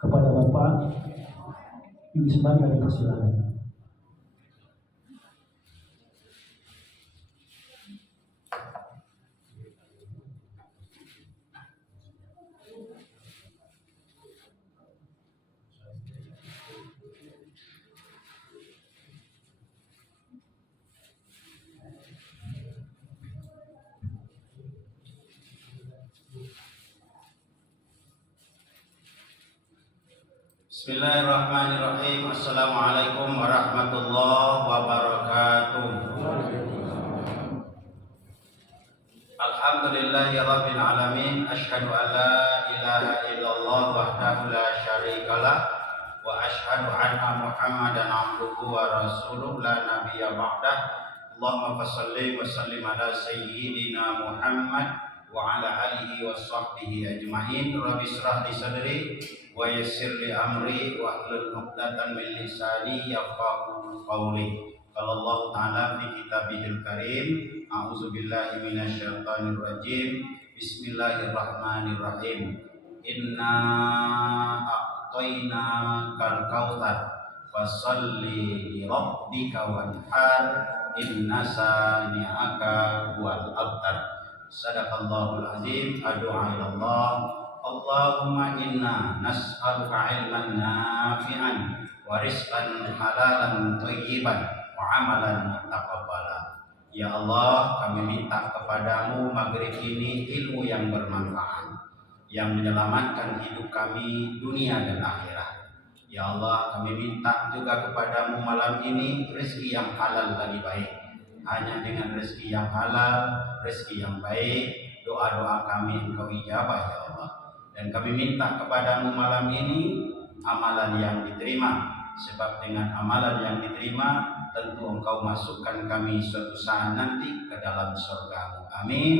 Kepada Bapak Ibu sebagai persilakan. Bismillahirrahmanirrahim. Assalamualaikum warahmatullahi wabarakatuh. Alhamdulillahi rabbil alamin. Asyhadu an la ilaha illallah wahdahu la syarikalah wa asyhadu anna Muhammadan abduhu wa rasuluh la nabiyya ba'dah. Allahumma shalli wa sallim ala sayyidina Muhammad wa ala alihi wa sahbihi ajma'in. Rabbi shrah li sadri wa yassir li amri wa hlul 'uqdatam min lisani yafqahu qawli. Qala Allah Ta'ala fi kitabihil karim, a'udzu billahi minasyaitonir rajim. Bismillahirrahmanirrahim. Inna a'tainakal kautsar fasholli li rabbika wanhar inna sani'aka huwal abtar. Sadaqallahul azim. Adu'a ilallah. Allahumma inna nas'aluka ilman nafi'an wa rizqan halalan thayyiban wa amalan taqabbala. Ya Allah, kami minta kepadamu maghrib ini ilmu yang bermanfaat, yang menyelamatkan hidup kami dunia dan akhirat. Ya Allah, kami minta juga kepadamu malam ini rezeki yang halal lagi baik. Hanya dengan rezeki yang halal, rezeki yang baik, doa-doa kami Engkau ijabah ya Allah. Dan kami minta kepadamu malam ini amalan yang diterima, sebab dengan amalan yang diterima tentu Engkau masukkan kami suatu saat nanti ke dalam surga-Mu. Amin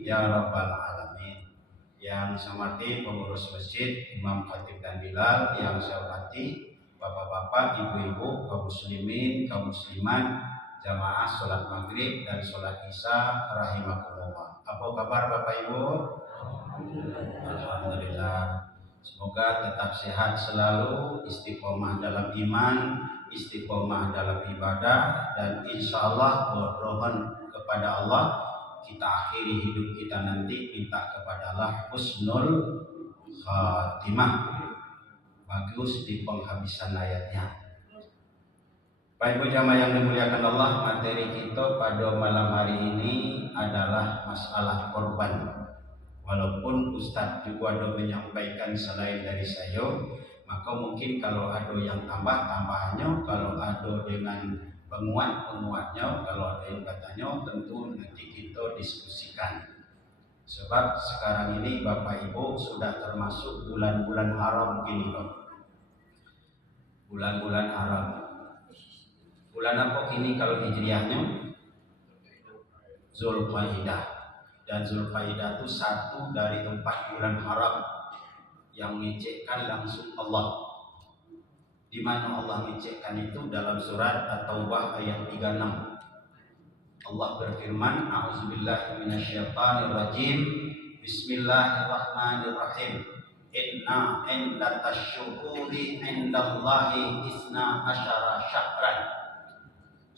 ya rabbal alamin. Yang saya hormati pengurus masjid, imam, khatib dan bilal, yang saya hormati bapak-bapak, ibu-ibu, kaum muslimin, kaum muslimat, jamaah sholat maghrib dan sholat isya rahimakumullah. Apa kabar Bapak Ibu? Alhamdulillah. Semoga tetap sehat selalu, istiqomah dalam iman, istiqomah dalam ibadah, dan insya Allah mohon kepada Allah kita akhiri hidup kita nanti minta kepada Allah husnul khatimah, bagus di penghabisan ayatnya. Baik Bu jamaah yang dimuliakan Allah, materi kita pada malam hari ini adalah masalah korban. Walaupun Ustadz juga ada menyampaikan selain dari saya, maka mungkin kalau ada yang tambah-tambahnya, kalau ada dengan penguat-penguatnya, kalau ada yang katanya, tentu nanti kita diskusikan. Sebab sekarang ini Bapak Ibu sudah termasuk bulan-bulan haram gini kok. Bulan-bulan haram. Bulan apa ini kalau hijriahnya? Zulqaidah. Dan Zulqaidah itu satu dari 4 bulan haram yang ngecekkan langsung Allah. Di mana Allah ngecekkan itu dalam surat At-Taubah ayat 36. Allah berfirman, a'udzubillahi minasyaitonirrajim. Bismillahirrahmanirrahim. Inna indatasyuhuri indallahi isna asyara syahran.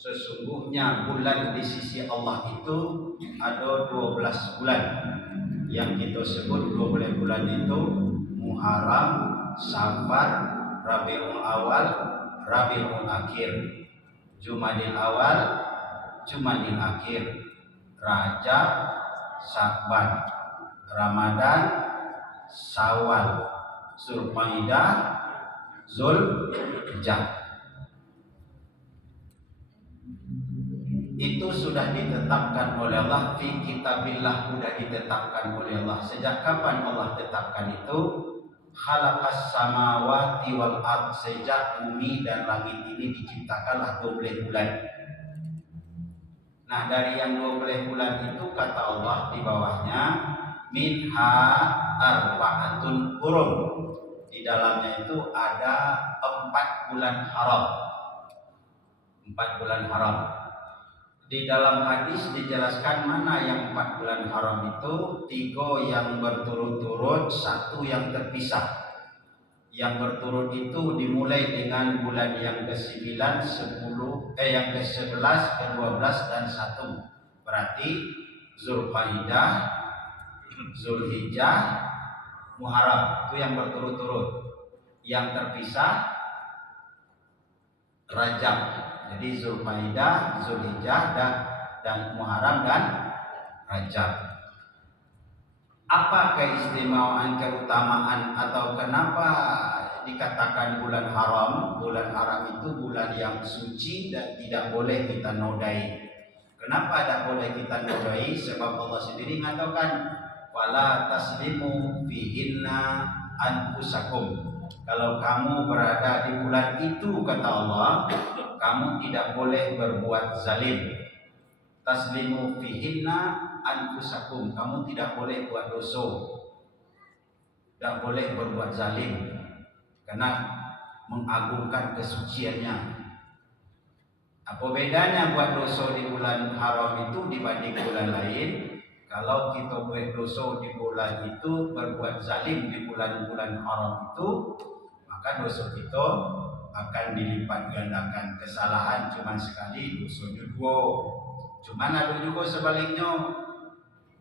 Sesungguhnya bulan di sisi Allah itu ada 12 bulan. Yang kita sebut 12 bulan itu Muharram, Safar, Rabiul Awal, Rabiul Akhir, Jumadil Awal, Jumadil Akhir, Rajab, Sya'ban, Ramadan, Syawal, Zulqaidah, Zulhijjah. Itu sudah ditetapkan oleh Allah fi kitabillah, sudah ditetapkan oleh Allah. Sejak kapan Allah tetapkan itu? Khalaqas samawati wal ard, sejak bumi dan langit ini diciptakanlah 12 bulan. Nah, dari yang 12 bulan itu kata Allah di bawahnya minha arba'atun hurum. Di dalamnya itu ada 4 bulan haram. 4 bulan haram. Di dalam hadis dijelaskan mana yang 4 bulan haram itu, 3 yang berturut-turut, 1 yang terpisah. Yang berturut itu dimulai dengan bulan yang ke-9, 10, yang ke-11, ke-12 dan 1. Berarti Zulqaidah, Zulhijjah, Muharram itu yang berturut-turut. Yang terpisah Rajab. Jadi Zulqaidah, Zulhijjah dan Muharram dan Rajab. Apa keistimewaan, keutamaan, atau kenapa dikatakan bulan haram? Bulan haram itu bulan yang suci dan tidak boleh kita nodai. Kenapa tidak boleh kita nodai? Sebab Allah sendiri mengatakan, "Wala taslimu fihinna anfusakum." Kalau kamu berada di bulan itu, kata Allah, kamu tidak boleh berbuat zalim. Taslimu fihinna anfusakum, kamu tidak boleh buat dosa, tidak boleh berbuat zalim, karena mengagungkan kesuciannya. Apa bedanya buat dosa di bulan haram itu dibanding bulan lain? Kalau kita buat dosa di bulan itu, berbuat zalim di bulan-bulan haram itu, maka dosa kita akan dilipat gandakan. Kesalahan cuma sekali, dosanya dua. Cuman ada juga sebaliknya.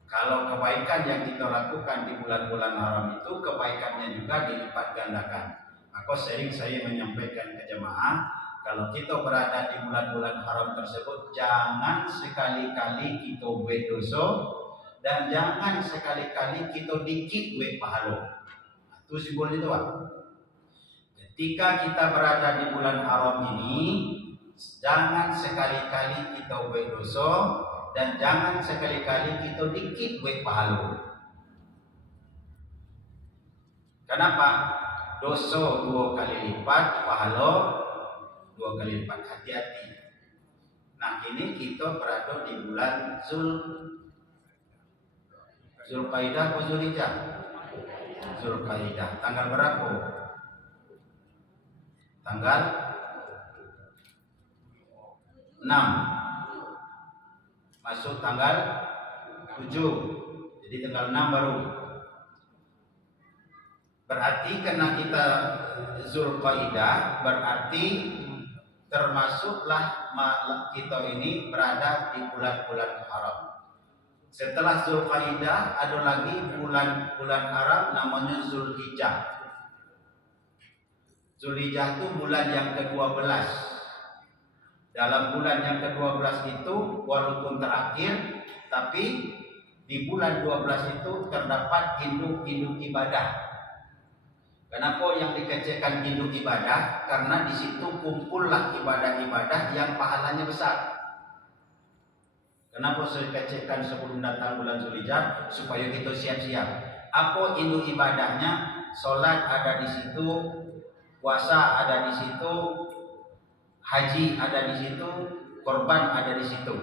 Kalau kebaikan yang kita lakukan di bulan-bulan haram itu, kebaikannya juga dilipat gandakan. Maka sering saya menyampaikan ke jemaah, kalau kita berada di bulan-bulan haram tersebut, jangan sekali-kali kita buat dosa, dan jangan sekali-kali kita dikit buat pahala. Itu simbol itu, Pak. Ketika kita berada di bulan haram ini, jangan sekali-kali kita buat dosa, dan jangan sekali-kali kita dikit buat pahala. Kenapa? Dosa 2 kali lipat, pahala 2 kali lipat. Hati-hati. Nah, ini kita berada di bulan Zulqaidah atau Zulhijjah? Zulqaidah. Tanggal berapa? Tanggal 6. Masuk tanggal 7. Jadi tanggal 6 baru. Berarti karena kita Zulqaidah, berarti termasuklah kita ini berada di bulan-bulan haram. Setelah Zulqaidah ada lagi bulan haram namanya Zulhijjah. Zulhijjah itu bulan yang ke-12. Dalam bulan yang ke-12 itu, walaupun terakhir, tapi di bulan 12 itu terdapat induk-induk ibadah. Kenapa yang dikecilkan induk ibadah? Karena di situ kumpullah ibadah-ibadah yang pahalanya besar. Kenapa saya kecilkan sebelum datang bulan Zulhijjah? Supaya kita siap-siap. Apa induk ibadahnya? Salat ada di situ, puasa ada di situ, haji ada di situ, korban ada di situ.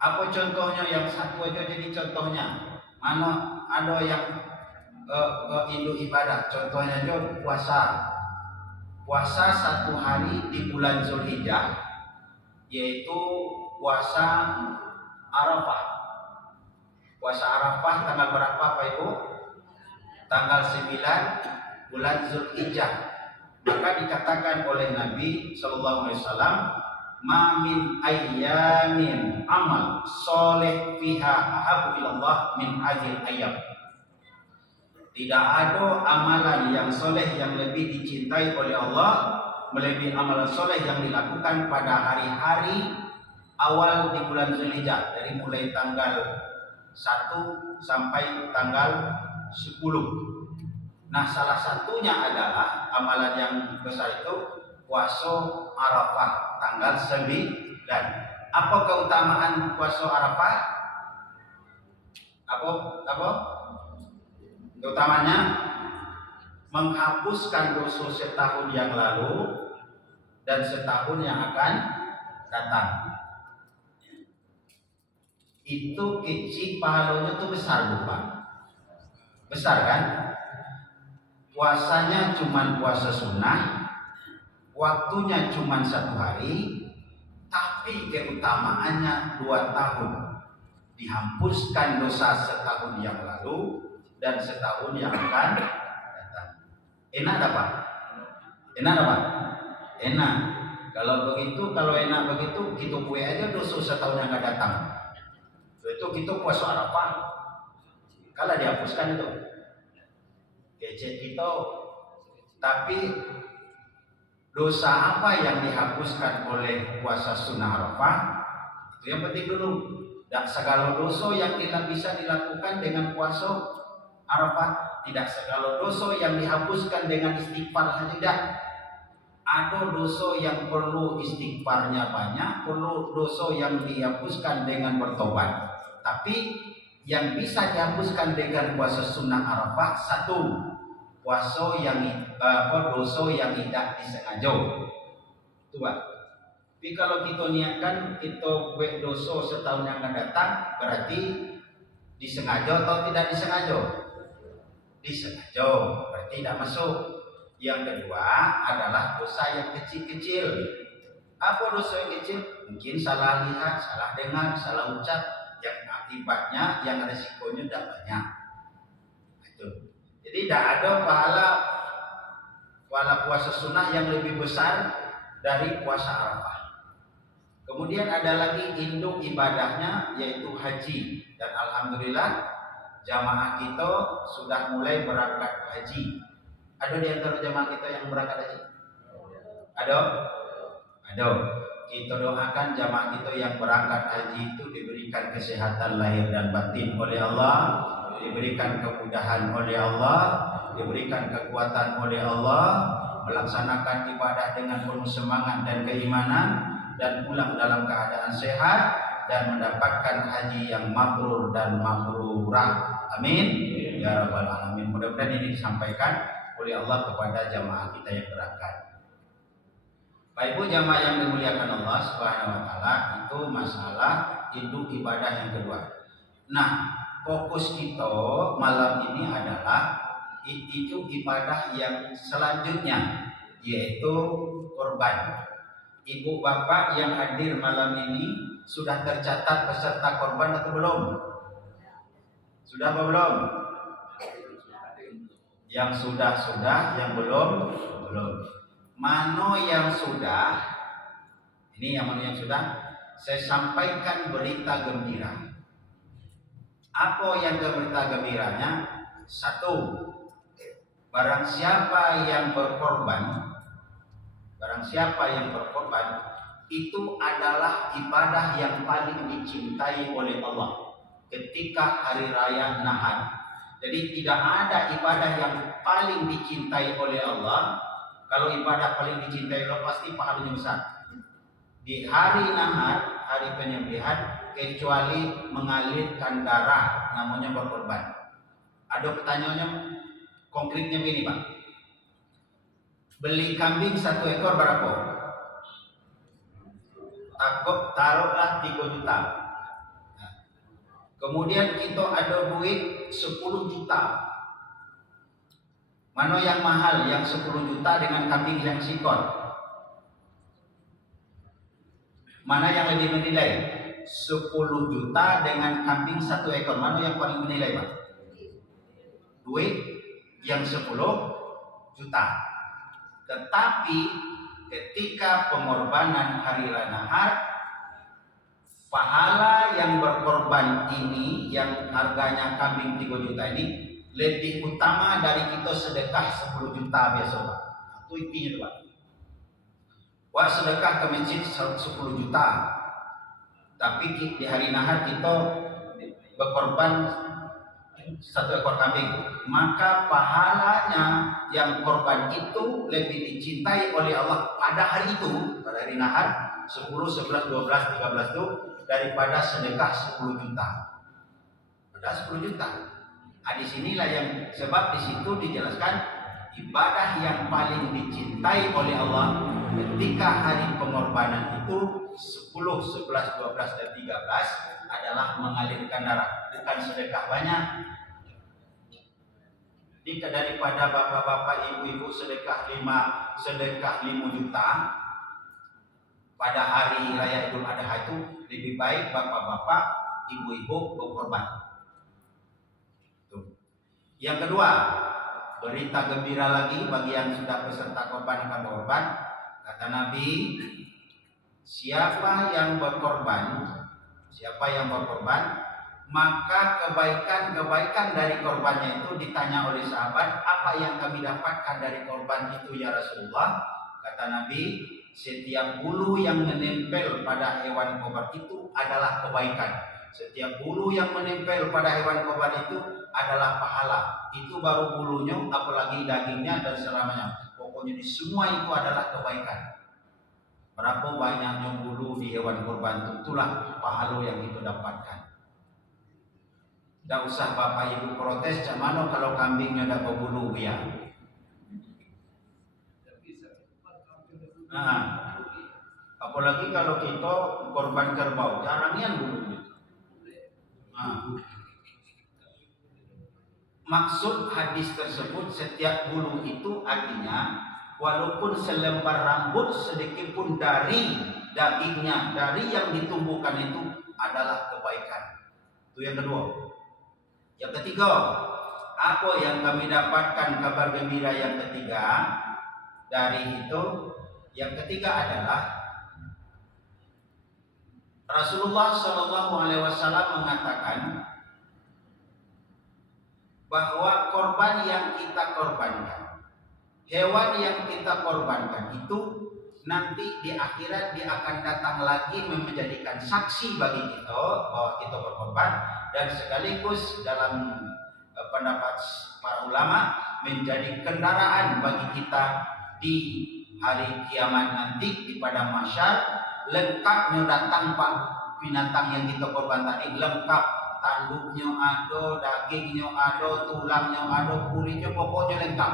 Apa contohnya? Yang satu aja jadi contohnya. Mana ada yang induk ibadah? Contohnya aja puasa. Puasa 1 hari di bulan Zulhijjah, yaitu puasa Arafah. Puasa Arafah tanggal berapa, Pak Ibu? Tanggal 9 bulan Zulhijjah. Maka dikatakan oleh Nabi Sallallahu Alaihi Wasallam, "Ma min ayyamin amal soleh fiha ahabu ilallah min hazil ayyam." Tidak ada amalan yang soleh yang lebih dicintai oleh Allah melebihi amalan soleh yang dilakukan pada hari-hari awal di bulan Zulhijjah, dari mulai tanggal 1 sampai tanggal 10. Nah, salah satunya adalah amalan yang besar itu puasa Arafah tanggal 9. Apa keutamaan puasa Arafah? Apa? Keutamanya menghapuskan dosa setahun yang lalu dan setahun yang akan datang. Itu kecil, pahalanya itu besar, Bapak. Besar kan? Puasanya cuma puasa sunnah, waktunya cuma 1 hari, tapi keutamaannya 2 tahun. Dihapuskan dosa setahun yang lalu dan setahun yang akan datang. Enak dapat? Enak dapat? Enak. Kalau begitu, kalau enak begitu, kita kue aja dosa setahun yang akan datang. Itu kita puasa Arafah. Kalau dihapuskan itu, kecet kita. Tapi dosa apa yang dihapuskan oleh puasa sunnah Arafah? Itu yang penting dulu. Dan segala dosa yang tidak bisa dilakukan dengan puasa Arafah, tidak segala dosa yang dihapuskan dengan istighfar saja. Ada dosa yang perlu istighfarnya banyak, perlu dosa yang dihapuskan dengan bertobat. Tapi yang bisa dihapuskan dengan puasa sunnah Arafah, satu, puasa yang dosa yang tidak disengaja. Itu Pak. Tapi kalau kita niatkan kita buat dosa setahun yang akan datang, berarti disengaja atau tidak disengaja? Disengaja, berarti tidak masuk. Yang kedua adalah dosa yang kecil-kecil. Apa dosa yang kecil? Mungkin salah lihat, salah dengar, salah ucap, yang akibatnya, yang resikonya tidak banyak. Itu. Jadi tidak ada pahala puasa sunnah yang lebih besar dari puasa Arafah. Kemudian ada lagi induk ibadahnya, yaitu haji. Dan alhamdulillah jamaah kita sudah mulai berangkat haji. Ada di antara jamaah kita yang berangkat haji? Ada? Ada. Kita doakan jamaah kita yang berangkat haji itu diberikan kesehatan lahir dan batin oleh Allah, diberikan kemudahan oleh Allah, diberikan kekuatan oleh Allah, melaksanakan ibadah dengan penuh semangat dan keimanan, dan pulang dalam keadaan sehat dan mendapatkan haji yang mabrur dan mabrurah. Amin. Ya rabbal alamin. Mudah-mudahan ini disampaikan oleh Allah kepada jamaah kita yang berangkat. Baik Ibu jamaah yang dimuliakan Allah Subhanahu wa taala, itu masalah induk ibadah yang kedua. Nah, fokus kita malam ini adalah itu ibadah yang selanjutnya, yaitu korban. Ibu bapak yang hadir malam ini sudah tercatat peserta korban atau belum? Sudah apa belum? Yang sudah, yang belum. Mano yang sudah, ini yang mana yang sudah, saya sampaikan berita gembira. Apa yang berita gembiranya? Satu, barang siapa yang berkorban, itu adalah ibadah yang paling dicintai oleh Allah ketika hari raya Nahar. Jadi tidak ada ibadah yang paling dicintai oleh Allah. Kalau ibadah paling dicintai Allah pasti pahalanya besar. Di hari Nahar, hari penyembelihan, kecuali mengalirkan darah, namanya berkorban. Ada pertanyaannya konkretnya begini Pak. Beli kambing 1 ekor berapa? Taruhlah 3 juta. Kemudian kita ada duit 10 juta. Mana yang mahal? Yang 10 juta dengan kambing yang sikot? Mana yang lebih menilai? 10 juta dengan kambing 1 ekor. Mana yang paling menilai Pak? Duit yang 10 juta. Tetapi ketika pengorbanan hari raya Nahar, pahala yang berkorban ini, yang harganya kambing 3 juta ini, lebih utama dari kita sedekah 10 juta biasa Pak. Itu intinya Pak. Wah sedekah ke masjid 10 juta, tapi di hari Nahar kita berkorban 1 ekor kambing, maka pahalanya yang korban itu lebih dicintai oleh Allah pada hari itu, pada hari Nahar 10, 11, 12, 13 itu, daripada sedekah 10 juta. Pada 10 juta. Nah, disinilah yang sebab di situ dijelaskan ibadah yang paling dicintai oleh Allah ketika hari pengorbanan itu 10, 11, 12, dan 13 adalah mengalirkan darah, bukan sedekah banyak. Jika daripada bapak-bapak, ibu-ibu sedekah 5 juta pada hari raya Idul Adha, itu lebih baik bapak-bapak, ibu-ibu berkorban. Yang kedua, berita gembira lagi bagi yang sudah peserta korban akan berkorban. Kata Nabi, siapa yang berkorban, maka kebaikan dari korbannya itu ditanya oleh sahabat, apa yang kami dapatkan dari korban itu ya Rasulullah? Kata Nabi, setiap bulu yang menempel pada hewan korban itu adalah kebaikan. Setiap bulu yang menempel pada hewan korban itu adalah pahala. Itu baru bulunya, apalagi dagingnya dan selamanya. Pokoknya di semua itu adalah kebaikan. Berapa banyaknya bulu di hewan kurban, itulah pahala yang kita dapatkan. Tidak usah bapak ibu protes, cuman kalau kambingnya ada berbulu ya. Nah, apalagi kalau kita korban kerbau, jarangnya bulunya. Nah, maksud hadis tersebut, setiap bulu itu artinya walaupun selembar rambut sedikit pun dari dagingnya, dari yang ditumbuhkan itu adalah kebaikan. Itu yang kedua. Yang ketiga, apa yang kami dapatkan kabar gembira yang ketiga dari itu? Yang ketiga adalah Rasulullah SAW mengatakan bahwa korban yang kita korbankan, hewan yang kita korbankan itu nanti di akhirat dia akan datang lagi menjadikan saksi bagi kita bahwa kita berkorban, dan sekaligus dalam pendapat para ulama menjadi kendaraan bagi kita di hari kiamat nanti, di padang mahsyar. Lengkapnya datang pak binatang yang kita korban tadi, lengkap, tanduknya ada, dagingnya ada, tulangnya ada, kulitnya, pokoknya lengkap.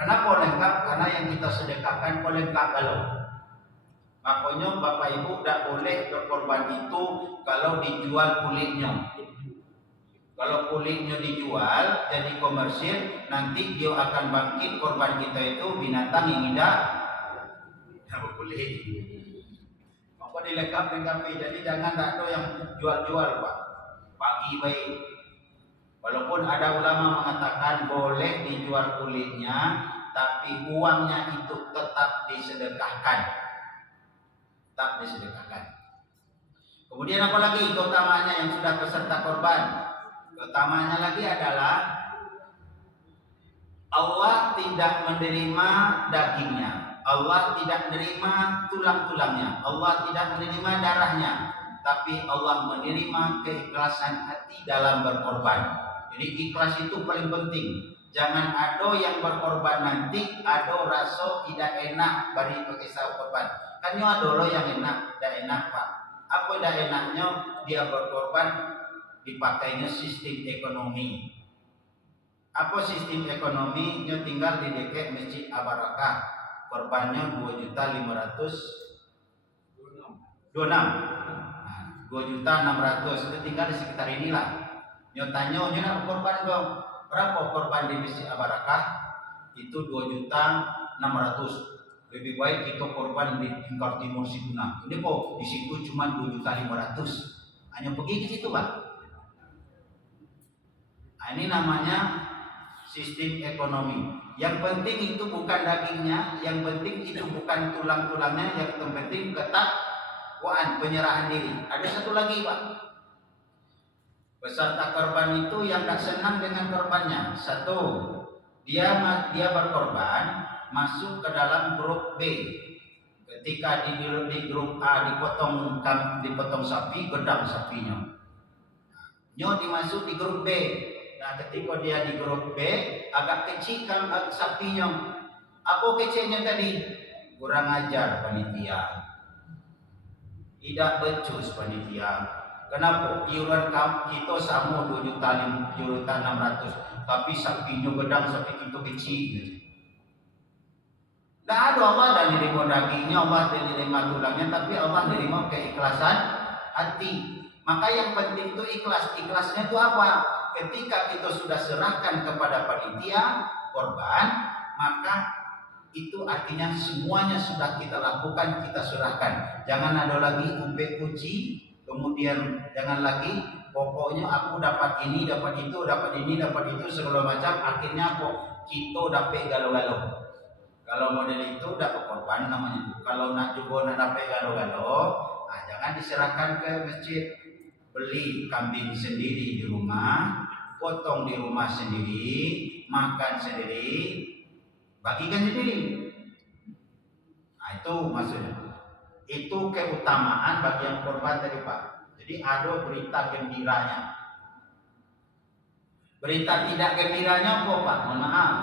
Kenapa lengkap? Karena yang kita sedekahkan kok lengkap kalau. Makanya bapak ibu tidak boleh berkorban itu kalau dijual kulitnya. Kalau kulitnya dijual jadi komersil, nanti dia akan bangkit korban kita itu binatang yang tidak berkulit. Apa dilengkapi? Jadi jangan ada yang jual-jual pak. Bagi baik. Walaupun ada ulama mengatakan boleh dijual kulitnya, tapi uangnya itu tetap disedekahkan. Kemudian apa lagi keutamanya yang sudah peserta korban? Keutamanya lagi adalah Allah tidak menerima dagingnya, Allah tidak menerima tulang-tulangnya, Allah tidak menerima darahnya, tapi Allah menerima keikhlasan hati dalam berkorban. Jadi ikhlas itu paling penting. Jangan ada yang berkorban nanti ada rasa tidak enak bagi kisah korban. Kan ada loh yang enak, tidak enak pak. Apa tidak enaknya dia berkorban dipakainya sistem ekonomi. Apa sistem ekonomi? Dia tinggal di dekat Masjid Abarakah. Korbannya 2.526. 2.600.000. Dia tinggal di sekitar inilah. Dia tanya, "Nyonya korban dong. Berapa korban di Masjid Abarakah?" Itu 2.600.000. Lebih baik kita korban di tingkat timur Situna. Ini kok di situ cuma 2.500.000. Hanya pergi ke situ pak. Nah, ini namanya sistem ekonomi. Yang penting itu bukan dagingnya, yang penting itu bukan tulang-tulangnya, yang penting ketakwaan, penyerahan diri. Ada satu lagi pak. Peserta korban itu yang tak senang dengan korbannya. Satu, dia berkorban masuk ke dalam grup B. Ketika di grup A dipotong sapi, gedang sapinya. Nyo dimasuk di grup B. Nah, ketika dia di grup B, agak kecil kan sapinya. Apa kecilnya tadi? Kurang ajar panitia. Tidak becus panitia. Kenapa? Iuran kita sama 2.600.000, tapi sapinya gedang, sapi kita kecil. Tidak ada Allah dan menerima dagingnya, Allah dan menerima tulangnya, tapi Allah menerima keikhlasan hati. Maka yang penting itu ikhlas. Ikhlasnya itu apa? Ketika kita sudah serahkan kepada panitia korban, maka itu artinya semuanya sudah kita lakukan, kita serahkan. Jangan ada lagi umpet kunci, kemudian jangan lagi pokoknya aku dapat ini, dapat itu, dapat ini, dapat itu segala macam. Akhirnya kita dapat galau-galau. Kalau model itu dapat korban namanya itu. Kalau nak juga nak dapat galau-galau, jangan diserahkan ke masjid. Beli kambing sendiri di rumah, potong di rumah sendiri, makan sendiri, bagikan sendiri. Itu maksudnya. Itu keutamaan bagi yang korban tadi Pak. Jadi ada berita gembiranya. Berita tidak gembiranya apa Pak? Mohon maaf.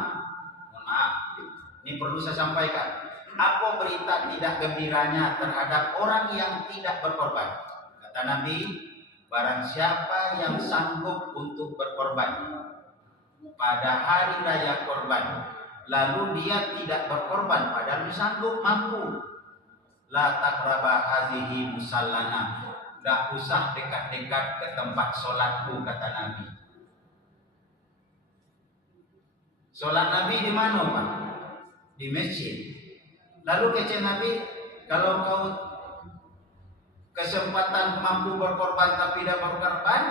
Ini perlu saya sampaikan. Apa berita tidak gembiranya terhadap orang yang tidak berkorban? Kata Nabi, barang siapa yang sanggup untuk berkorban pada hari raya korban, lalu dia tidak berkorban padahal sanggup mampu, la taqraba hazihi musallana, tidak usah dekat-dekat ke tempat solatku, kata Nabi. Solat Nabi di mana Pak? Di masjid. Lalu kata Nabi, kalau kau kesempatan mampu berkorban tapi tidak berkorban,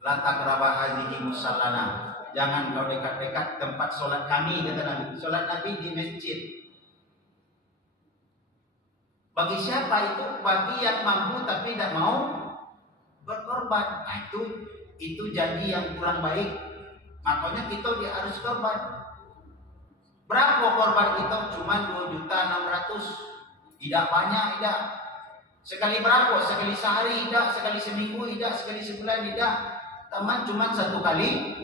la taqraba hazihi musallana, jangan kau dekat-dekat tempat solat kami, kata Nabi. Solat Nabi di masjid. Bagi siapa itu? Bagi yang mampu tapi tidak mau berkorban. Nah, itu janji yang kurang baik. Makanya kita harus korban. Berapa korban kita? Cuma 2.600.000. Tidak banyak, tidak. Sekali berapa? Sekali sehari, tidak. Sekali seminggu, tidak. Sekali sebulan, tidak. Teman cuma satu kali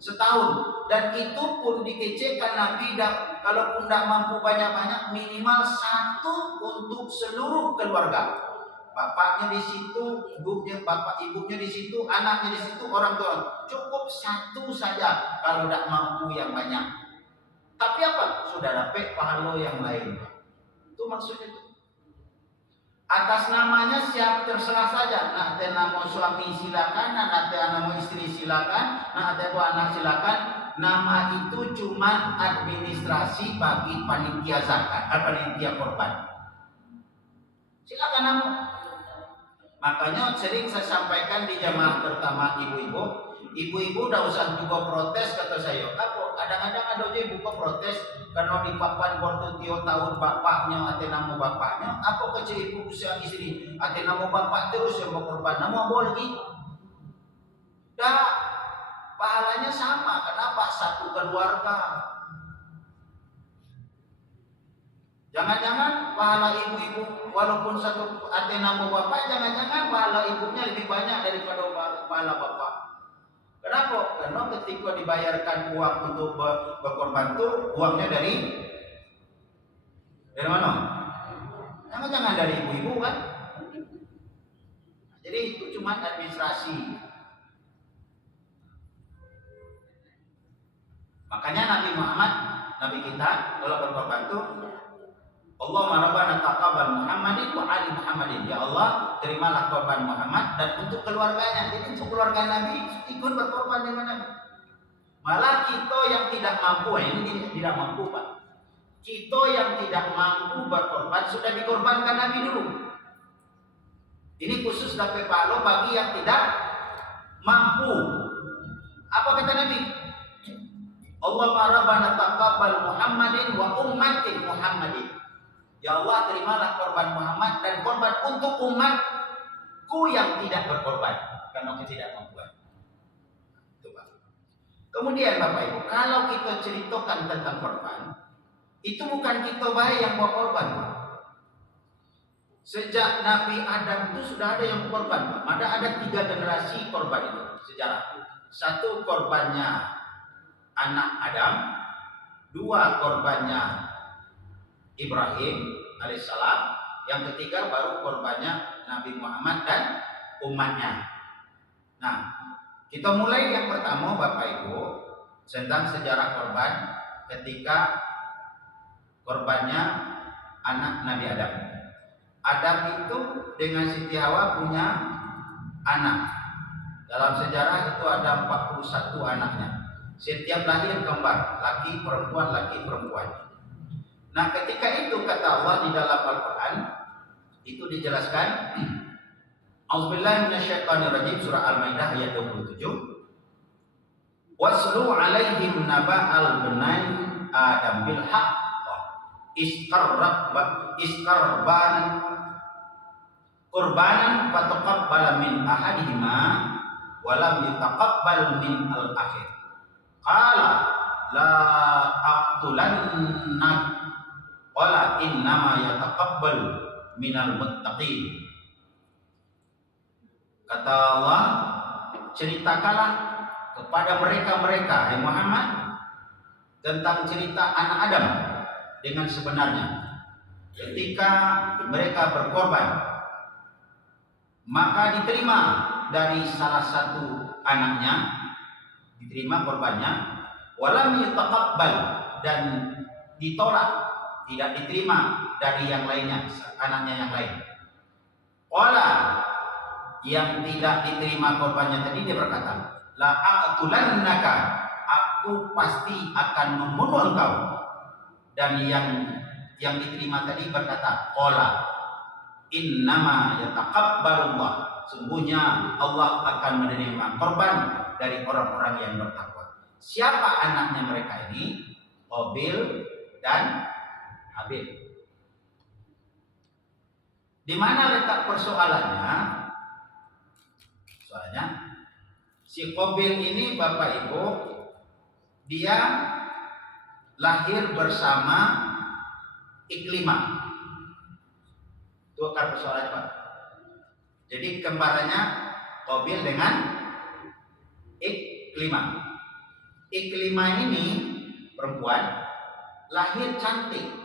setahun. Dan itu pun dikecilkan Nabi, kalaupun tidak mampu banyak-banyak, minimal satu untuk seluruh keluarga. Bapaknya di situ, ibunya di situ, anaknya di situ, orang tua. Cukup satu saja kalau tidak mampu yang banyak. Tapi apa? Sudah dapat pahala yang lain. Itu maksudnya itu. Atas namanya siap terserah saja. Nak nama suami silakan, nak nama istri silakan, nak anak silakan. Nama itu cuma administrasi bagi panitia zakat, panitia korban. Silakan nama. Makanya sering saya sampaikan di jamaah terutama ibu-ibu. Ibu-ibu tidak usah juga protes, kata saya. Apa? Kadang-kadang ada ibu protes karena di papan portfolio tahun bapaknya atau nama bapaknya. Apa kecil ibu usia istri atau nama bapak terus yang berkorban? Nama boleh lagi? Dah, pahalanya sama. Kenapa? Satu keluarga. Jangan-jangan pahala ibu-ibu walaupun satu atau nama bapak, jangan-jangan pahala ibunya lebih banyak daripada pahala bapak. Kenapa? Karena ketika dibayarkan uang untuk berkorban itu uangnya dari mana? Jangan-jangan dari ibu-ibu kan? Jadi itu cuma administrasi. Makanya Nabi Muhammad, Nabi kita kalau berkorban itu, Allahumma rabbana taqabbal Muhammadin wa ali Muhammadin. Ya Allah, terimalah korban Muhammad dan untuk keluarganya. Jadi untuk keluarga Nabi ikut berkorban dengan Nabi. Malah kita yang tidak mampu, ini tidak mampu Pak. Kita yang tidak mampu berkorban sudah dikorbankan Nabi dulu. Ini khusus dapat pahala bagi yang tidak mampu. Apa kata Nabi? Allahumma rabbana taqabbal Muhammadin wa ummatin Muhammadin. Ya Allah, terimalah korban Muhammad dan korban untuk umatku yang tidak berkorban karena ketidakmampuan. Itu Pak. Kemudian Bapak Ibu, kalau kita ceritakan tentang korban, itu bukan kita baik yang buat korban Pak. Sejak Nabi Adam itu sudah ada yang berkorban Pak. Ada 3 generasi korban itu sejarah. 1 korbannya anak Adam, 2 korbannya Ibrahim alaihissalam, yang ketiga baru korbannya Nabi Muhammad dan umatnya. Nah, kita mulai yang pertama Bapak Ibu tentang sejarah korban ketika korbannya anak Nabi Adam. Adam itu dengan Siti Hawa punya anak. Dalam sejarah itu ada 41 anaknya. Setiap lahir kembar, laki perempuan, laki perempuan. Nah, ketika itu kata Allah di dalam Al-Quran itu dijelaskan, A'udzubillahi minasyaitonirrajim, surah Al-Maidah ayat 27. waslu alaihim naba'al benain Adam bil haqq iskarbanan qurbanan fataqabbala min ahadihima walam yataqabbal min al-akhir qala la aqtulannak qala innama yataqabbal minal muttaqin. Kata Allah, ceritakanlah kepada mereka-mereka, hai Muhammad, tentang cerita anak Adam dengan sebenarnya. Ketika mereka berkorban, maka diterima dari salah satu anaknya, diterima korbannya, walam yataqabbal, dan ditolak, tidak diterima dari yang lainnya, anaknya yang lain. Qala, yang tidak diterima korbannya tadi, dia berkata, la aqtulannaka, aku pasti akan membunuh engkau. Dan yang diterima tadi berkata, qala innama yataqabbalullah, sungguhnya Allah akan menerima korban dari orang-orang yang bertakwa. Siapa anaknya mereka ini? Qabil dan Habil. Di mana letak persoalannya? Soalnya si Qabil ini Bapak Ibu, dia lahir bersama Iklimah. Itu akar persoalannya Pak. Jadi kembarannya Qabil dengan Iklimah. Iklimah ini perempuan, lahir cantik.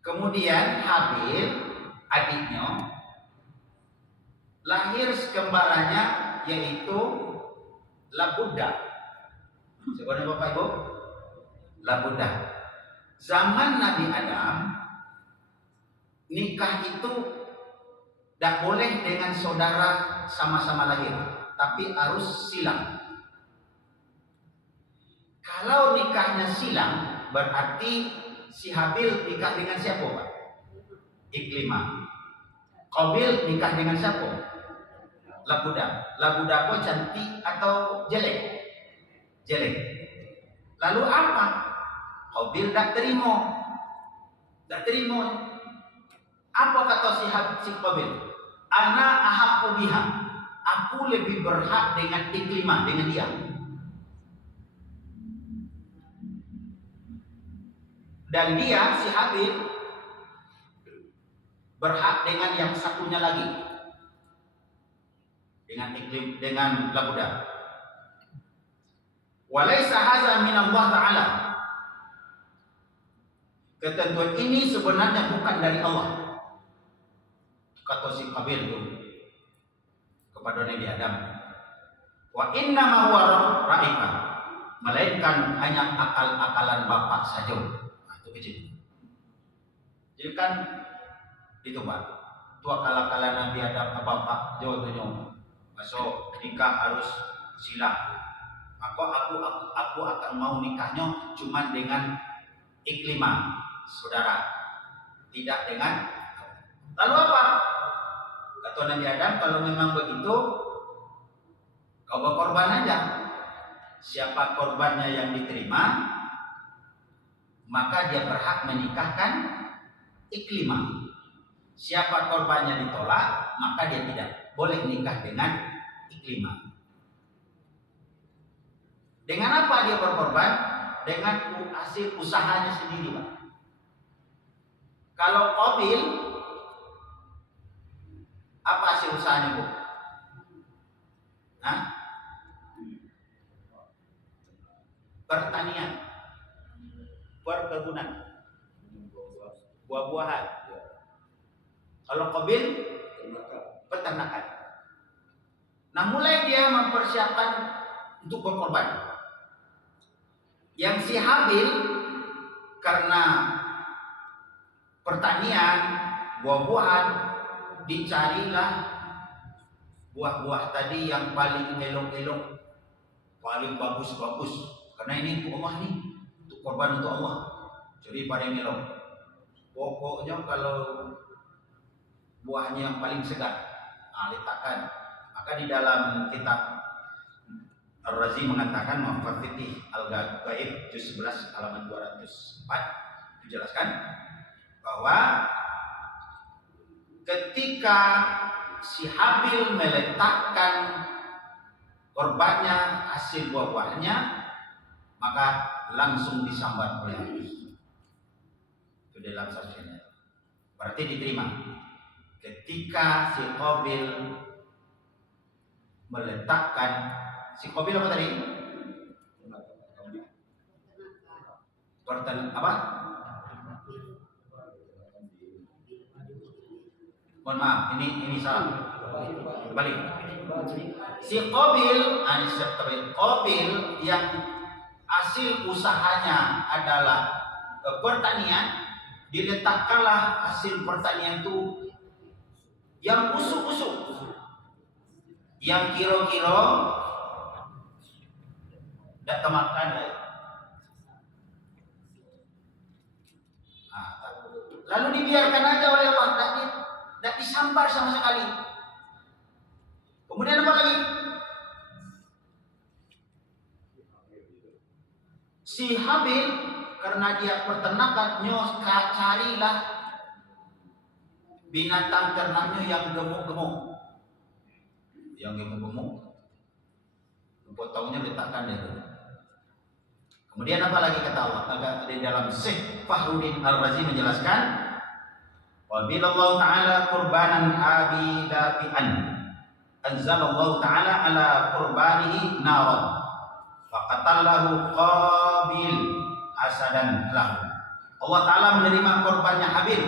Kemudian Habil, adiknya, lahir kembarannya yaitu Labuda. Sebenarnya Bapak Ibu, Labuda. Zaman Nabi Adam, nikah itu tidak boleh dengan saudara sama-sama lahir, tapi harus silang. Kalau nikahnya silang, berarti si Habil nikah dengan siapa Pak? Iklimah. Qabil nikah dengan siapa? Labuda. Labuda kok cantik atau jelek? Jelek. Lalu apa? Qabil tak terima. Tak terima. Apa kata si Qabil? Ana ahaqqu biha. Aku lebih berhak dengan Iklimah, dengan dia. Dan dia, si Habil, berhak dengan yang satunya lagi, dengan Labuda. Walaysa hadza min Allah Ta'ala. Ketentuan ini sebenarnya bukan dari Allah, kata si Qabil itu kepada Nabi Adam. Wa inna ma huwa ra'ika, melainkan hanya akal-akalan bapak saja. Kecil. Jadi kan itu Pak, itu akal-akalan Nabi Adam bapak jauh-jauh. Masuk nikah harus silang. Maka aku akan mau nikahnya cuma dengan Iklimah, saudara, tidak dengan. Lalu apa? Kata Nabi Adam, kalau memang begitu, kau berkorban aja. Siapa korbannya yang diterima, maka dia berhak menikahkan Iklimah. Siapa korbannya ditolak, maka dia tidak boleh nikah dengan Iklimah. Dengan apa dia berkorban? Dengan hasil usahanya sendiri Pak. Kalau Qabil, apa hasil usahanya Bu? Hah? Pertanian, perkebunan, buah-buahan. Kalau Qabil, peternakan. Nah, mulai dia mempersiapkan untuk berkorban. Yang si Habil karena pertanian, buah-buahan, dicarilah buah-buah tadi yang paling elok-elok, paling bagus-bagus. Karena ini untuk Allah nih, untuk korban untuk Allah. Jadi paling elok. Pokoknya kalau buahnya yang paling segar, letakkan. Maka Maka di dalam kitab Ar-Razi mengatakan Mafatih Al-Gaib juz 11 halaman 204 dijelaskan bahwa ketika si Habil meletakkan korbannya hasil buah-buahnya, maka langsung disambar oleh api. Itu dalam saksinya. Berarti diterima. Ketika si Qabil meletakkan, si Qabil apa tadi? Apa? Mohon maaf, ini salah. Kembali. Si Qabil yang hasil usahanya adalah pertanian, diletakkanlah hasil pertanian itu yang busuk-busuk, yang kira-kira tidak termakan. Lalu dibiarkan aja oleh Allah, tidak disambar sama sekali. Kemudian apa lagi? Si Habil karena dia peternakan, carilah binatang ternaknya yang gemuk-gemuk. Yang gemuk-gemuk, potongnya letakkan itu. Kemudian apa lagi kata Allah? Di dalam Syekh Fahruddin Ar-Razi menjelaskan, wa bilallahu ta'ala qurbanan abidabi'an anzalallahu ta'ala ala qurbanihi naran faqatallahu Qabil hasadan lahu. Allah Ta'ala menerima korbannya Habil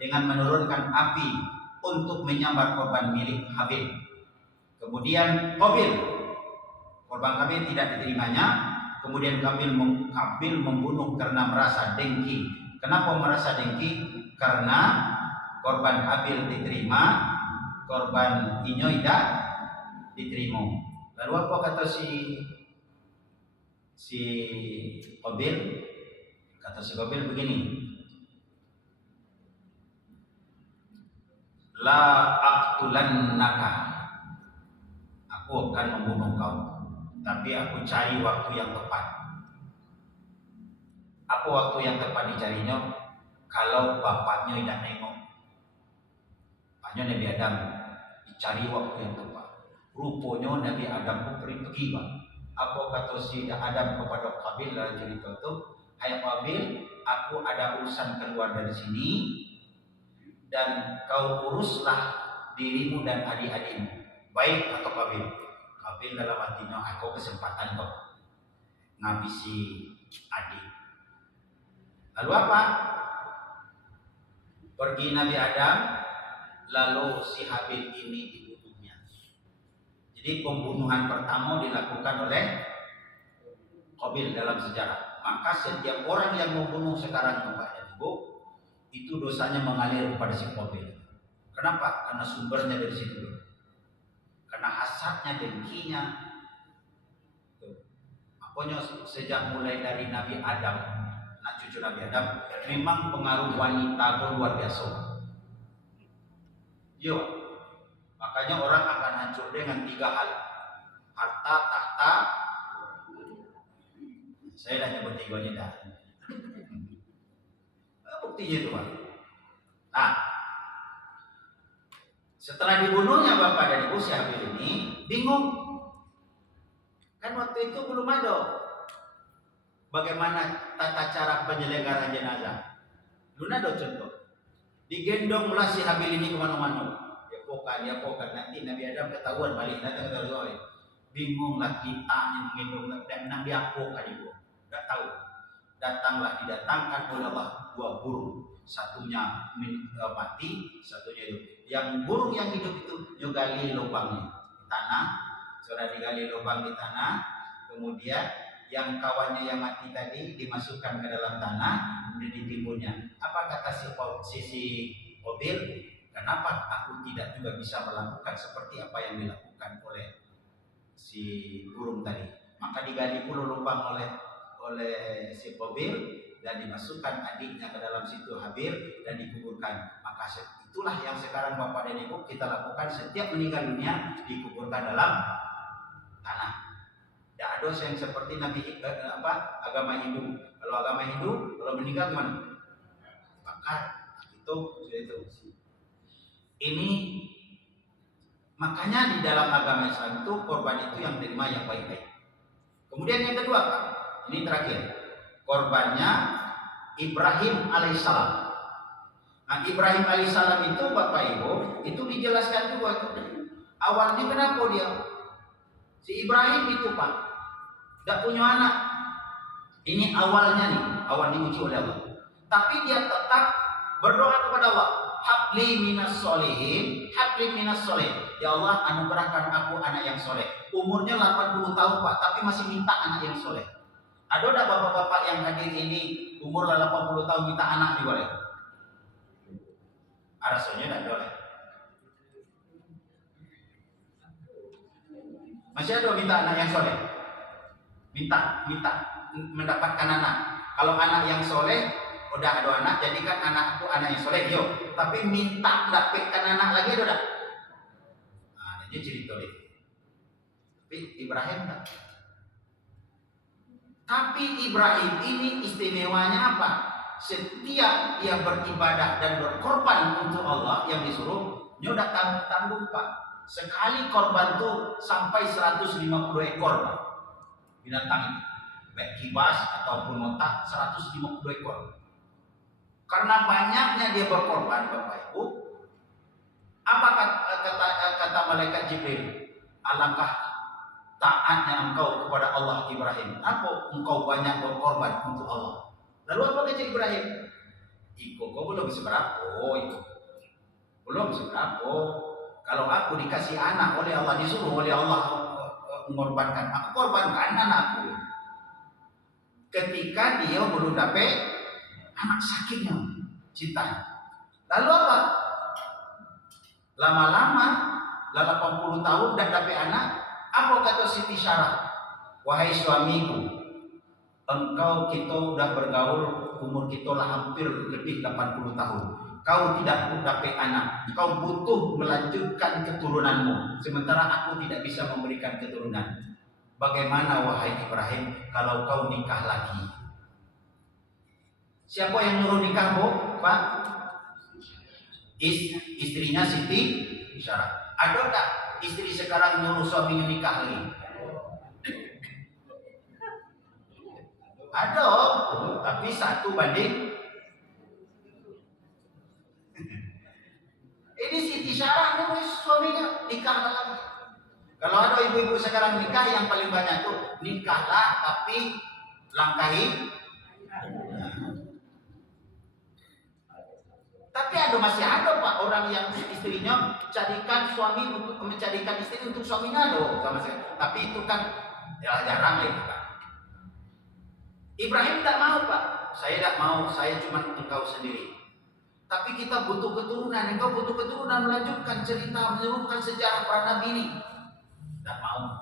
dengan menurunkan api untuk menyambar korban milik Habil. Kemudian korban Qabil tidak diterimanya. Kemudian Qabil membunuh karena merasa dengki. Kenapa merasa dengki? Karena korban Habil diterima, korban Inyo tidak diterima. Lalu apa kata si Qabil? Kata si Qabil begini, la aqtulannaka, aku akan membunuh kau, tapi aku cari waktu yang tepat. Apa waktu yang tepat dicarinya? Kalau bapaknya tidak nengok, bapaknya Nabi Adam, dicari waktu yang tepat. Rupanya Nabi Adam pergi Pak. Apa kata si Adam kepada Qabil dalam cerita itu? Hai Qabil, aku ada urusan keluar dari sini, dan kau uruslah dirimu dan adik-adikmu. Baik atau Qabil? Qabil dalam hatinya, aku kesempatan kok ngabisi adik. Lalu apa? Pergi Nabi Adam, lalu si Habil ini dibunuhnya. Jadi pembunuhan pertama dilakukan oleh Qabil dalam sejarah. Maka setiap orang yang membunuh sekarang Bapak dan Ibu, itu dosanya mengalir kepada si Qabil. Kenapa? Karena sumbernya dari situ. Karena hasadnya, dengkinya. Pokoknya sejak mulai dari Nabi Adam, anak cucu Nabi Adam, memang pengaruh wanita itu luar biasa. Yo, makanya orang akan hancur dengan 3 hal: harta, tahta. Saya dah nyebut 3-nya dah. Buktinya itu Pak. Nah, setelah dibunuhnya Bapak dan Ibu si Habil ini bingung. Kan waktu itu belum ada bagaimana tata cara penyelenggaraan jenazah. Belum ada contoh. Digendonglah si Habil ini kemana-mana. Ya pokan, nanti Nabi Adam ketahuan balik, datang ketahuan. Bingunglah kita yang menggendong dan Nabi aku kan Ibu. Tidak tahu. Didatangkan oleh Allah 2 burung. Satunya mati, satunya hidup. Yang burung yang hidup itu digali lubangnya di tanah. Sudah digali lubang di tanah. Kemudian yang kawannya yang mati tadi dimasukkan ke dalam tanah, kemudian ditimbunnya. Apa kata si Qabil? Kenapa aku tidak juga bisa melakukan seperti apa yang dilakukan oleh si burung tadi? Maka digali pula lubang oleh si Qabil dan dimasukkan adiknya ke dalam situ Habil dan dikuburkan. Maka Itulah yang sekarang Bapak dan Ibu kita lakukan setiap meninggal dunia, dikuburkan dalam tanah. Tidak ada yang seperti agama Hindu. Kalau agama Hindu, kalau meninggal gimana? Bakar. Itu. Ini makanya di dalam agama Islam itu korban itu yang terima yang baik-baik. Kemudian yang kedua, ini terakhir, korbannya Ibrahim alaihissalam. Nah, Ibrahim alaihissalam itu Bapak Ibu itu dijelaskan juga itu. Awalnya kenapa dia? Si Ibrahim itu Pak, tidak punya anak. Ini awalnya nih, awal diuji oleh Allah. Tapi dia tetap berdoa kepada Allah. Habli minas solihin, habli minas soleh. Ya Allah, anugerahkan aku anak yang soleh. Umurnya 80 tahun Pak, tapi masih minta anak yang soleh. Ada enggak bapak-bapak yang hadir ini umur 80 tahun minta anak boleh? Rasanya tidak boleh. Masih ada minta anak yang soleh? Minta mendapatkan anak. Kalau anak yang soleh, udah ada anak, jadikan anakku anak yang soleh, yuk. Tapi minta mendapatkan anak lagi ada enggak? Nah, ini cerita deh. Tapi Ibrahim tak. Tapi Ibrahim ini istimewanya apa? Setiap dia beribadah dan berkorban untuk Allah yang disuruh, dia udah tanggung Pak. Sekali korban tuh sampai 150 ekor Pak. Binatang ini, baik kibas ataupun otak 150 ekor. Karena banyaknya dia berkorban Bapak Ibu. Apa kata malaikat Jibril? Alangkah taatnya engkau kepada Allah Ibrahim. Apa engkau banyak berkorban untuk Allah? Lalu apa kata Ibrahim? Kau belum seberapa. Belum seberapa. Kalau aku dikasih anak oleh Allah, disuruh oleh Allah mengorbankan, aku korbankan anakku. Ketika dia belum dapat anak sakitnya, cinta. Lalu apa? Lama-lama, 80 tahun tidak dapat anak. Apa kata Siti Syarah? Wahai suamiku, engkau kita sudah bergaul, umur kita lah hampir lebih 80 tahun. Kau tidak dapat anak, kau butuh melanjutkan keturunanmu, sementara aku tidak bisa memberikan keturunan. Bagaimana wahai Ibrahim kalau kau nikah lagi? Siapa yang nyuruh nikah, Bu? Pak? Istrinya Siti Syarah. Ada tak istri sekarang nyuruh suami nikah lagi? Ada, tapi 1 banding. Ini Siti Syarah nih suaminya nikah lagi. Kalau ada ibu-ibu sekarang nikah, yang paling banyak tuh nikahlah tapi langkahi. Tapi masih ada Pak orang yang istrinya carikan suami untuk mencarikan istri untuk suaminya loh sama sekali. Tapi itu kan jarang lah itu Pak. Ibrahim tak mau Pak. Saya tak mau, saya cuma engkau sendiri. Tapi kita butuh keturunan, engkau butuh keturunan, melanjutkan cerita, menyuruhkan sejarah para nabi ini. Tak mau.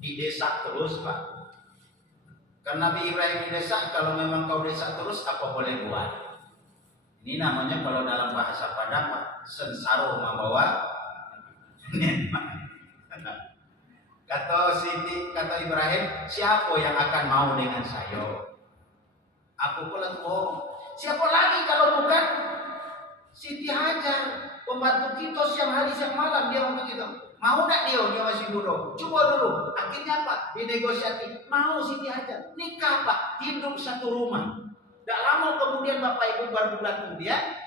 Didesak terus Pak. Karena Nabi Ibrahim didesak, kalau memang kau desak terus, apa boleh buat? Ini namanya kalau dalam bahasa Padang Pak, sensaro membawa. Kata Ibrahim, siapa yang akan mau dengan saya? Aku pula bohong. Siapa lagi kalau bukan Siti Hajar, pembantu kita siang hari siang malam dia ngomong gitu. Mau tak dia masih bodoh? Coba dulu. Akhirnya apa? Dinegosiasi. Mau Siti Hajar. Nikah Pak. Hidup satu rumah. Tak lama kemudian Bapak Ibu berbulan kemudian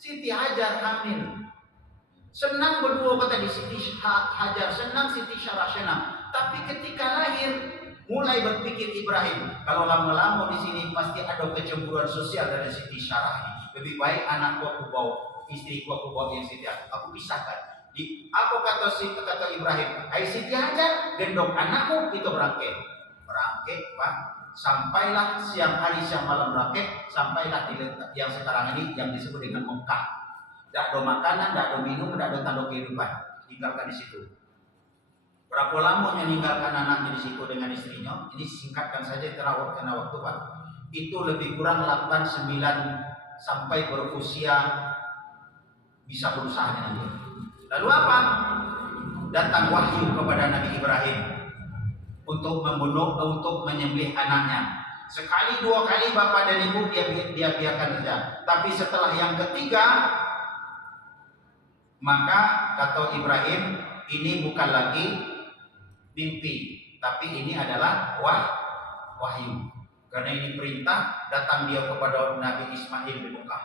Siti Hajar hamil. Senang berdua kata di Siti Hajar. Senang Siti Syarah senang. Tapi ketika lahir mulai berpikir Ibrahim. Kalau lama-lama di sini pasti ada kecemburuan sosial dari Siti Syarah ini. Lebih baik anakku aku bawa, istriku aku bawa yang Siti Hajar. Aku pisahkan. Apa kata Ibrahim? Hai Siti Hajar, gendong anakmu kita berangkat Pak. Sampailah siang hari siang malam berangkat. Sampailah di yang sekarang ini yang disebut dengan Mekah. Tidak ada makanan, tidak ada minum, tidak ada tanda kehidupan. Tinggalkan di situ. Berapa lamanya meninggalkan anaknya di situ dengan istrinya? Ini singkatkan saja karena waktu Pak. Itu lebih kurang 8-9 sampai berusia bisa berusaha dengan dia. Lalu apa? Datang wahyu kepada Nabi Ibrahim untuk menyembelih anaknya. Sekali dua kali bapak dan ibu dia biarkan saja. Tapi setelah yang ketiga, maka kata Ibrahim, ini bukan lagi mimpi, tapi ini adalah wahyu. Karena ini perintah, datang dia kepada Nabi Ismail di Mekah.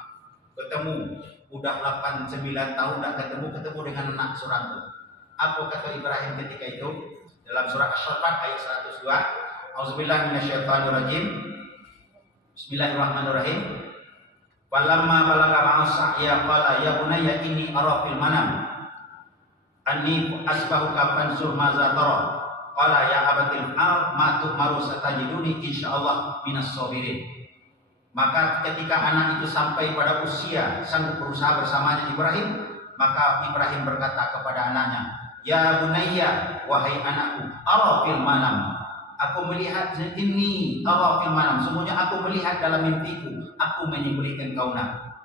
Ketemu, udah 8-9 tahun dah ketemu dengan anak seorang itu. Apa kata Ibrahim ketika itu? Dalam surah Asy-Syaffat ayat 102. Auzubillahi minasyaitonirrajim. Bismillahirrahmanirrahim. Falamma balagha ma'as-sa'ya qala ya bunayya inni ara fil manam anni asbahuka fansur maza tara. Qala ya abatil ma tu'maru satajiduni insyaallah minas sabirin. Maka ketika anak itu sampai pada usia sanggup berusaha bersamanya Ibrahim, maka Ibrahim berkata kepada anaknya, "Ya bunayya, wahai anakku, ara fil manam." Aku melihat ini, ara fil manam, semuanya aku melihat dalam mimpiku, aku menyembelih engkau nak.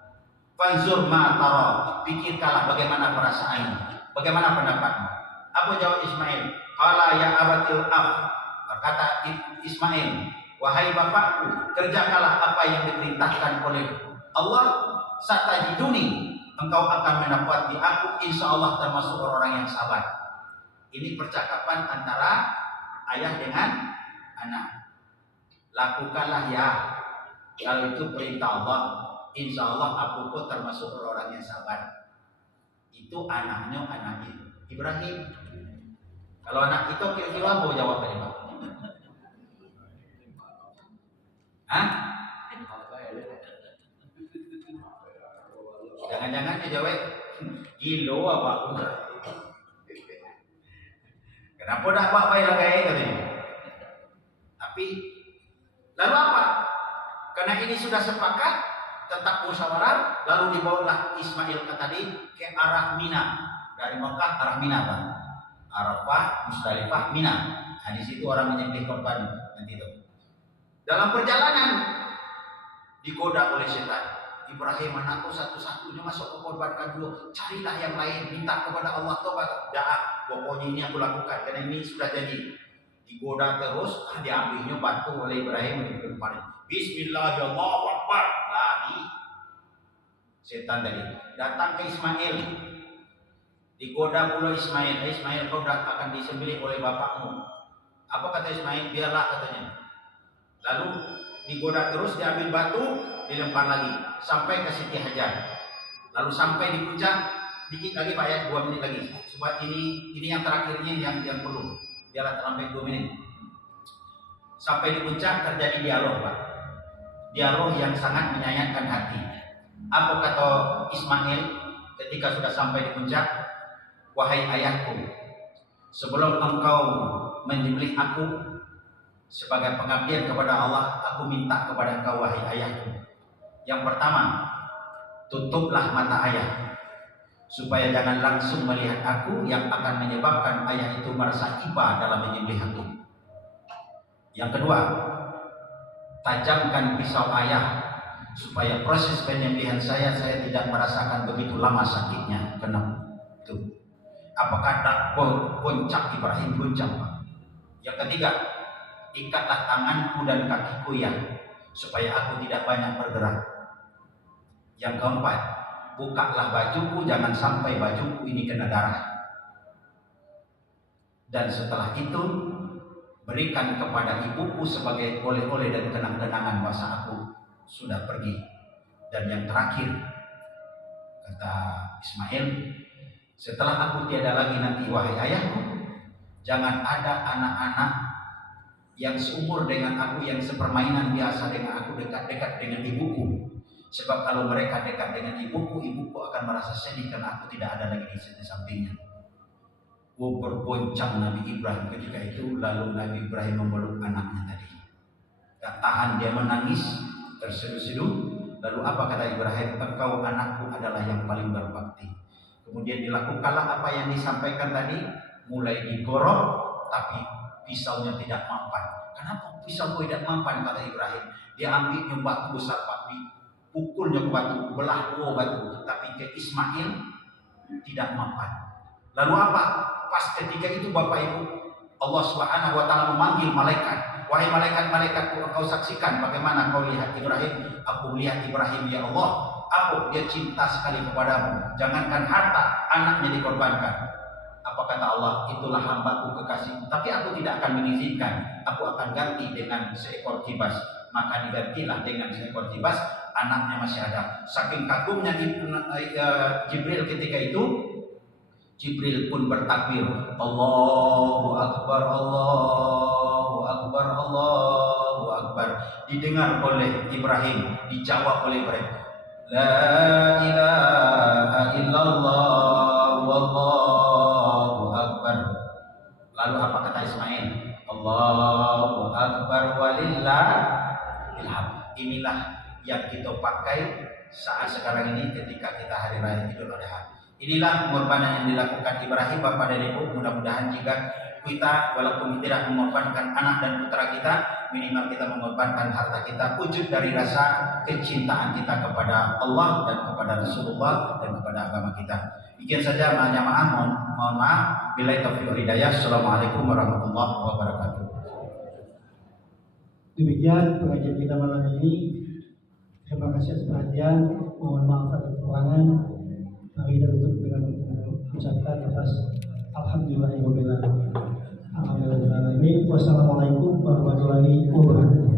Fanzur ma tara, pikirkanlah bagaimana perasaanmu, bagaimana pendapatmu. Apa jawab Ismail? Qala ya abatil ab, berkata Ismail, wahai bapakku, kerjakanlah apa yang diperintahkan oleh Allah. Satajiduni, engkau akan mendapati aku insyaallah termasuk orang yang sabar. Ini percakapan antara ayah dengan anak. Lakukanlah ya, kalau itu perintah Allah, insyaallah aku pun termasuk orang yang sabar. Itu anaknya anak Ibrahim. Kalau anak itu kira-kira apa jawabannya Pak? Hah? Jangan-jangan dia jawab gilo apa? Kenapa dah Pak bayar gaya katanya? Tapi lalu apa? Karena ini sudah sepakat tetap musyawarah, lalu dibawalah Ismail tadi ke arah Mina. Dari Mekah arah Mina Pak. Arafah, Musdalifah, Mina. Nah, di situ orang menyembelih korban nanti itu. Dalam perjalanan digoda oleh setan. Ibrahim anakku satu-satunya masuk ke korbankan dulu. Carilah yang lain, minta kepada Allah tobat. Dah, pokoknya ini aku lakukan karena ini sudah jadi. Digoda terus, diambilnya batu oleh Ibrahim di depan. Bismillahirrahmanirrahim. Lari. Setan tadi datang ke Ismail. Digoda pula Ismail. Ismail, kau akan disembelih oleh bapakmu. Apa kata Ismail? Biarlah katanya. Lalu digoda terus, diambil batu, dilempar lagi sampai ke Siti Hajar. Lalu sampai di puncak, dikit lagi Pak ya, 2 menit lagi. Sebab ini yang terakhirnya yang perlu. Biarlah sampai 2 menit. Sampai di puncak terjadi dialog Pak. Dialog yang sangat menyayatkan hati. Apa kata Ismail ketika sudah sampai di puncak? Wahai ayahku, sebelum engkau menyembelih aku sebagai pengabdian kepada Allah, aku minta kepada engkau wahai ayahku. Yang pertama, tutuplah mata ayah supaya jangan langsung melihat aku yang akan menyebabkan ayah itu merasa iba dalam menyembelih aku. Yang kedua, tajamkan pisau ayah supaya proses penyembelihan saya tidak merasakan begitu lama sakitnya. Kenapa? Tuh. Apakah tak goncang Ibrahim goncang Pak? Yang ketiga, ikatlah tanganku dan kakiku ya supaya aku tidak banyak bergerak. Yang keempat, bukalah bajuku, jangan sampai bajuku ini kena darah. Dan setelah itu, berikan kepada ibuku sebagai oleh-oleh dan kenang-kenangan masa aku sudah pergi. Dan yang terakhir, kata Ismail, setelah aku tiada lagi nanti wahai ayahku, jangan ada anak-anak yang seumur dengan aku, yang sepermainan biasa dengan aku, dekat-dekat dengan ibuku. Sebab kalau mereka dekat dengan ibuku akan merasa sedih karena aku tidak ada lagi di sampingnya. Bergoncang Nabi Ibrahim ketika itu. Lalu Nabi Ibrahim memeluk anaknya tadi. Tak tahan dia menangis, terseduh-seduh. Lalu apa kata Ibrahim? Engkau anakku adalah yang paling berbakti. Kemudian dilakukanlah apa yang disampaikan tadi. Mulai digorok, tapi pisaunya tidak mempan. Kenapa pisau tidak mempan kata Ibrahim? Dia ambil batu besar Pak, pukulnya ke batu, belah dua batu, tapi ke Ismail tidak mempan. Lalu apa? Pas ketika itu Bapak Ibu, Allah Subhanahu wa taala memanggil malaikat. Wahai malaikat-malaikatku, engkau saksikan bagaimana kau lihat Ibrahim. Aku lihat Ibrahim ya Allah. Aku dia cinta sekali kepadamu. Jangankan harta, anaknya dikorbankan. Apa kata Allah? Itulah hambaku kekasihku. Tapi aku tidak akan mengizinkan. Aku akan ganti dengan seekor kibas. Maka digantilah dengan seekor kibas. Anaknya masih ada. Saking kagumnya Jibril ketika itu, Jibril pun bertakbir, Allahu Akbar, Allahu Akbar, Allahu Akbar. Didengar oleh Ibrahim, dijawab oleh Ibrahim, La ilaha illallah wallahu akbar. Lalu apa kata Ismail? Allahu akbar walillahil hamd. Inilah yang kita pakai saat sekarang ini ketika kita hari raya Idul Adha. Inilah pengorbanan yang dilakukan Ibrahim. Bapak dan Ibu, mudah-mudahan jika kita walaupun tidak mengorbankan anak dan putra kita, minimal kita mengorbankan harta kita, wujud dari rasa kecintaan kita kepada Allah dan kepada Rasulullah dan kepada agama kita. Demikian saja jamaah, mohon maaf. Billahi taufiq wal hidayah. Assalamualaikum warahmatullahi wabarakatuh. Demikian pengajian kita malam ini. Terima kasih atas perhatian. Mohon maaf atas kekurangan. Mari kita tutup dengan mengucapkan atas Alhamdulillahirabbil alamin. Wassalamualaikum warahmatullahi wabarakatuh.